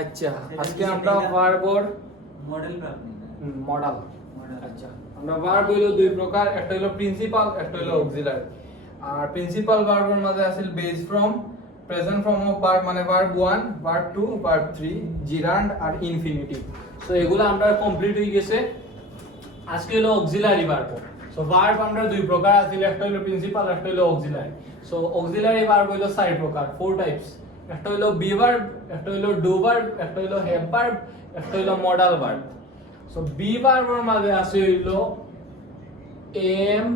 আচ্ছা আজকে আমরা ভার্বর মডেল প্রাপ্তি মডেল আচ্ছা আমরা ভার্ব হইলো দুই প্রকার, একটা হলো প্রিন্সিপাল, একটা হলো অক্সিলারি। আর প্রিন্সিপাল ভার্বের মধ্যে আছে base form, present form of verb মানে ভার্ব 1, ভার্ব 2, ভার্ব 3, জিরান্ড আর ইনফিনিটিভ। সো এগুলো আমরা কমপ্লিট হয়ে গেছে। আজকে হলো অক্সিলারি ভার্ব। সো ভার্ব আমরা দুই প্রকার আছে, একটা হলো প্রিন্সিপাল, একটা হলো অক্সিলারি। সো অক্সিলারি ভার্ব হলো চার প্রকার, 4 টাইপস। একটা হলো বি ভার্ব, একটা হলো ডু ভার্ব, একটা হলো হ্যাভ ভার্ব, একটা হলো মডাল ভার্ব। সো বি ভার্বের মধ্যে আছে হইলো M,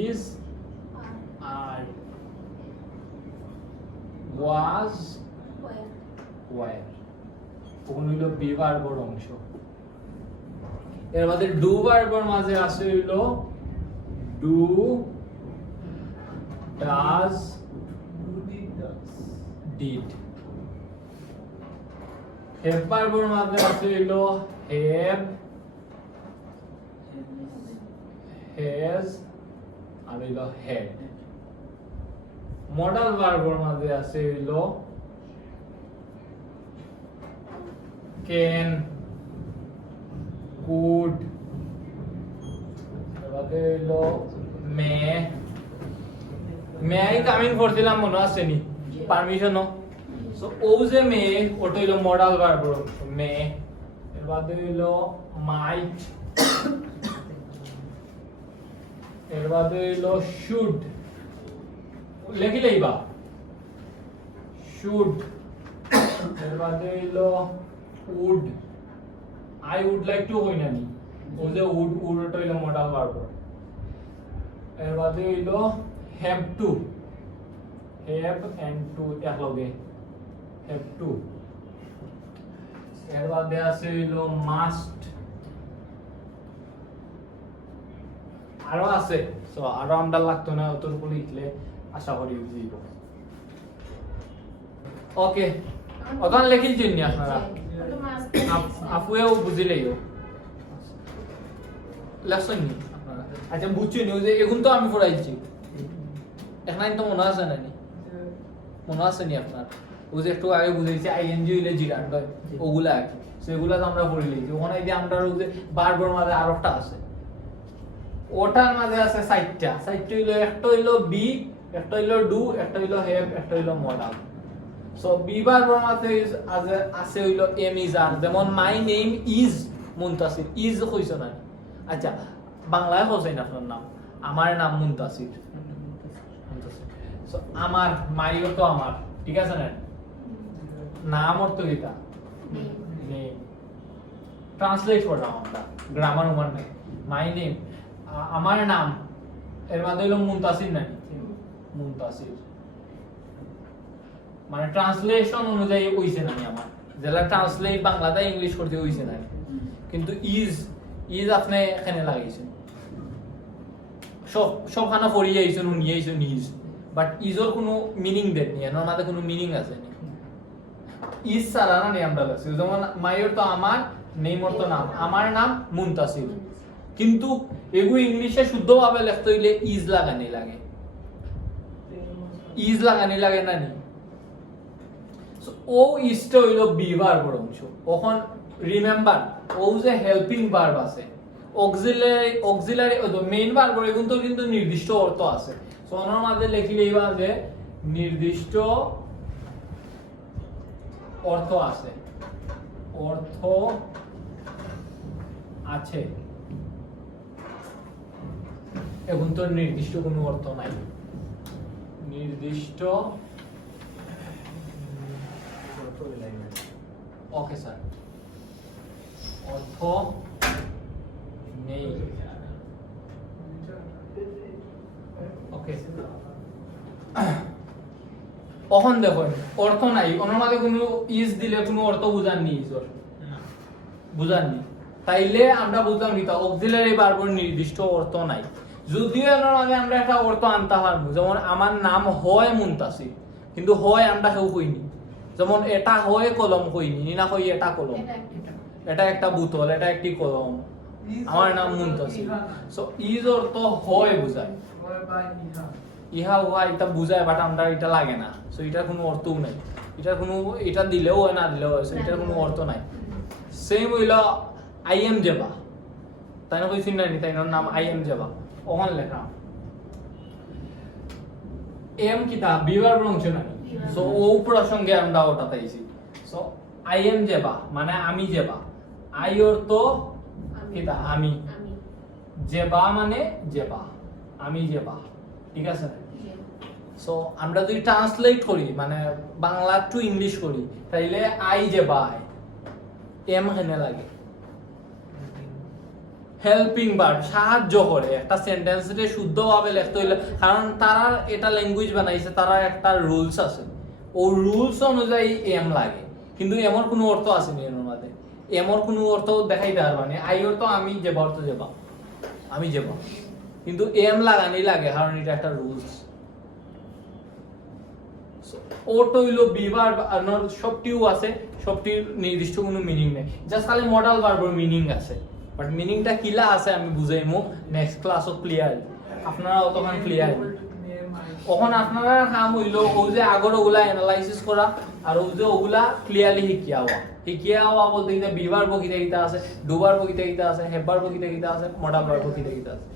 is, are, was, were। কোন হইলো বি ভার্বের অংশ। এর মধ্যে ডু ভার্বের মাঝে আছে হইলো ডু, ডাজ, ডিড। হ্যাভ ভার্বের মাঝে আছে হইলো হ্যাভ, হ্যাজ আর হইলো হ্যাড। মডাল ভার্বের মাঝে আছে হইলো ক্যান, কুড, তারপরে হইলো মে। মে আই কামিং করছিলাম মনে আছে নি? পারমিশনও। সো ও যে মে ওটা হইলো মডাল ভার্ব মে। এর বাদে হইলো মাইট, এর বাদে হইলো শুড, লেখিলেই বা শুড। এর বাদে হইলো would, I would like to হই না নি? ও যে উড, উডটা হইলো মডাল ভার্ব। এর বাদে হইলো have to, have and to একলগে, হ্যাভ টু। এর বাদে আছে হইলো মাস্ট, আরো আছে। সো আরো আমরা লাগতো না, অতটুকু লিখলে আশা করি বুঝিব। ওকে, ওখানে লিখিলছেন নি আপনারা? আপুয়েও বুঝিলেইও লেখছেন নি আপনারা? আচ্ছা বুঝছেন যে এখন তো আমি পড়াইছি, এখন তো মনে আছে না নি? মনে আছে নি আপনার? ও যে একটু আগে বুঝাইছি আইএনজি হইলে জিরান্ড হয়, ওগুলা আর কি। সেগুলা তো আমরা পড়ে লিখছি। ওখানে যে আমরা যে ভার্বের মাঝে আরো একটা আছে, ওটার মাঝে আছে চারটা। চারটা হইলো, একটা হইলো বি, একটা হইলো ডু, একটা হইলো হ্যাভ, একটা হইলো মডাল। সো বি ভার্বের মাঝে আছে হইলো এম, ইজ, আর। যেমন my name is Muntasir, is কইছো না? আচ্ছা বাংলায় কইছেন আপনার নাম? আমার নাম মুনতাসির। সো আমার, মাই তো আমার, ঠিক আছে না? নাম অর্থ কিটা? নেম। ট্রান্সলেট করলাম আমরা, গ্রামার ওমান নাই। মাই নেম, আমার নাম, এর মধ্যে হইলো মুনতাসির নাই? মুনতাসির মানে ট্রান্সলেশন অনুযায়ী হইছে না আমার, যেটা ট্রান্সলেট বাংলাতে ইংলিশ করতে হইছে না। কিন্তু ইজ, ইজ আপনি এখানে লাগাইছেন, সবখানা পড়িয়ে আইছেন, নিয়ে আইছেন ইজ, বাট ইজর কোনো মিনিং দেননি, এর মধ্যে কোনো মিনিং আছে না। ইজ ছাড়া না নেই আমরা লাগছে। যেমন মাইয়ের তো আমার, নেইমর তো নাম, আমার নাম মুনতাসির। কিন্তু এগুলো ইংলিশে শুদ্ধভাবে লিখতে হইলে ইজ লাগানি লাগে, ইজ লাগানি লাগে না নি? ও ইজটা হইলো বি ভার্বের অংশ। এখন রিমেম্বার, ও যে হেল্পিং ভার্ব আছে, অক্সিলারি, অক্সিলারি মেইন ভার্বের এগুলো তো কিন্তু নির্দিষ্ট অর্থ আছে। সো ওনার মাঝে লিখিলেই বা যে নির্দিষ্ট অর্থ আছে, অর্থ আছে। এখন তো নির্দিষ্ট কোনো অর্থ নাই, নির্দিষ্ট। ওকে স্যার, অর্থ নেই। ওকে, এখন দেখুন অর্থ নাই, ওনার মাঝে কোনো ইজ দিলে কোনো অর্থ বুঝাননি, ইজর বুঝাননি, তাইলে আমরা বুঝলাম কি অক্সিলারি ভার্বের নির্দিষ্ট অর্থ নাই। যদিও এর মাঝে আমরা একটা অর্থ আনতে পারবো, যেমন আমার নাম হয় মুনতাসির, কিন্তু হয় আমরা কেউ কইনি। যেমন এটা হয় কলম কইনি, না কই এটা কলম, এটা একটা বোতল, এটা একটি কলম, আমার নাম মুনতাসির। সো ইজ অর্থ হয় বুঝায়, ইহা উহা এটা বুঝায়, বাট আমরা এটা লাগে না। সো এটার কোনো অর্থও নাই। এটার কোনো এটা দিলেও হয় না দিলেও হয় এটার কোনো অর্থ নাই সেম হইল আই এম জেবা তাই না কইছিন না তাই নাম আই এম জেবা ওখানে লেখা এম কিতা বিবার অংশ নাই সো ও প্রসঙ্গে আমরা ওটা পাইছি সো আই এম জেবা মানে আমি জেবা আই অর্থ কিতা আমি জেবা মানে জেবা আমি জেবা ঠিক আছে সো আমরা যদি ট্রান্সলেট করি মানে বাংলা টু ইংলিশ করি তাইলে আই জেবা এম হেনে লাগে হেল্পিং ভার্ব সাহায্য করে একটা সেন্টেন্সে শুদ্ধভাবে লিখতে হইলে কারণ তারা এটা ল্যাঙ্গুয়েজ বানাইছে তারা একটা রুলস আছে ও রুলস অনুযায়ী এম লাগে কিন্তু এমন কোনো অর্থ আছে নি এর মধ্যে এমন কোনো অর্থ দেখাইতে পারবা না আই অর্থ আমি যে অর্থ যাবা আমি যাবা কিন্তু এম লাগানি লাগে কারণ এটা একটা রুলস ওটো হইলো বিভার সবটিও আছে সবটির নির্দিষ্ট কোনো মিনিং নেই জাস্ট খালি মডাল ভার্বের মিনিং আছে বাট মিনিংটা কিলা আছে আমি বুঝাইমু নেক্সট ক্লাসত ক্লিয়ার আপনারা তখন ক্লিয়ার তখন আপনারা কাম হইলো ও যে আগর ওগুলা অ্যানালাইসিস করা আর ও যে ওগুলা ক্লিয়ারলি শিখিয়া হওয়া বলতে গিয়ে বিভার বকিতে গিতা আছে দুবার বকিতে গিতা আছে হেবার বকিতে গিতা আছে মডাল ভার্ব বকিতে গিতা আছে